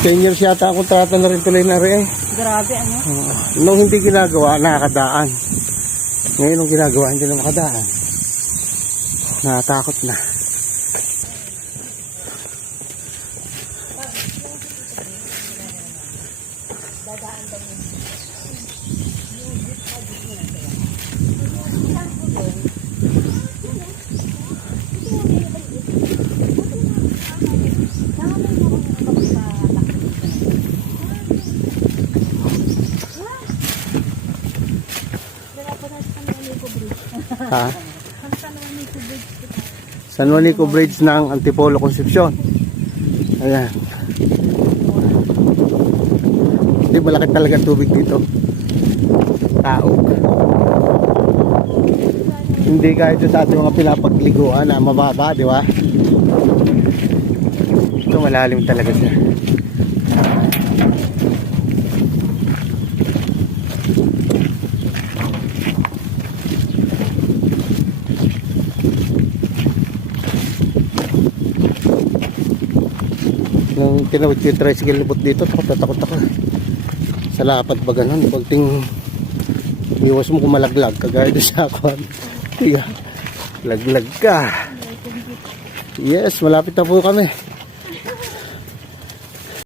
10 years yata ang kontrata na rin tuloy na rin. Grabe, ano? Nung hindi ginagawa, nakakadaan. Ngayon nung ginagawa, hindi na makadaan. Nakatakot na. Ha? San Juanico Bridge ng Antipolo Concepcion. Ayan. Hindi, malaki talaga tubig dito. Taog. Hindi kahit sa ating mga pinapagliguan na mababa, di ba? Ito malalim talaga siya. Nung tinawid ko yung tricycle libot dito, takot ako. Sa lapad ba ganun? Pag iwas mo kung malaglag, kagaya doon sa ako. Laglag ka. Yes, malapit na po kami.